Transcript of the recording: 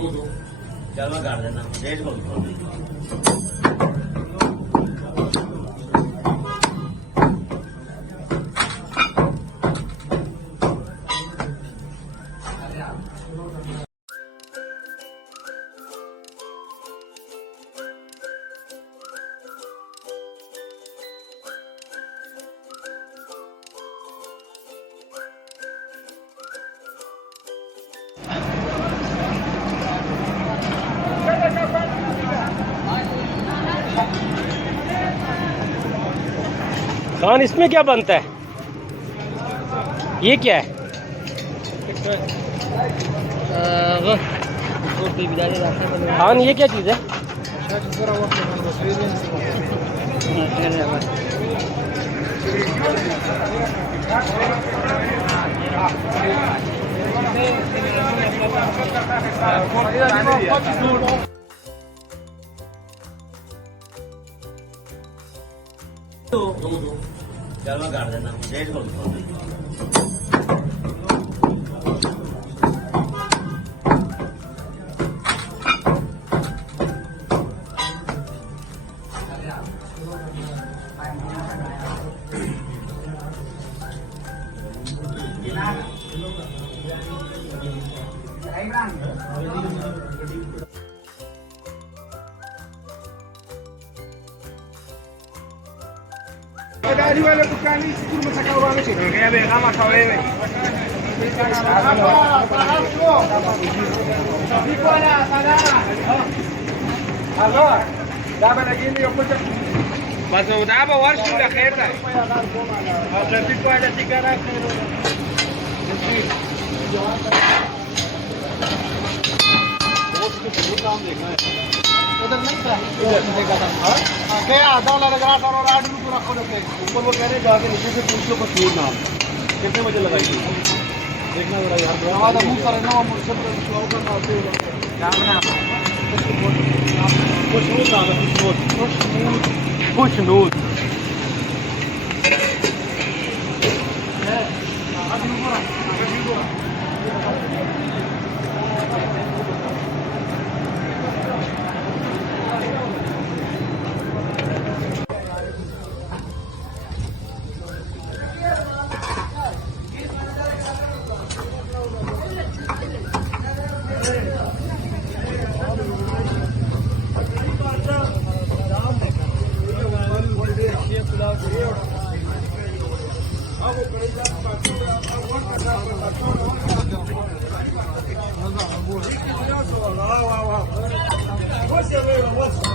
दो चल मैं कर देना 150। खान इसमें क्या बनता है? ये क्या है? खान ये क्या चीज़ है? दो चल मैं कर देना 150। Dari wala tukani siguro masakawa na siya. Kaya be kama kawewe. Ikuana sana. Hello. Daba lagi ni ऊपर से बस उदाबा वर्ष का खैर था अब ट्रैफिक को आजा ठिकाना बहुत काम देखना है उधर नहीं था इधर देखा था हां क्या आधा वाला लग रहा था और आठ रुपए रखो देते ऊपर वो कह रहे जाके नीचे से पूछ लो पर छोड़ ना कितने बजे लगाई थी देखना जरा यार आवाज मुंह करे ना मुझसे शो का आते हो क्या बना कुछ नूत ना कुछ नूत है आज ऊपर Wow.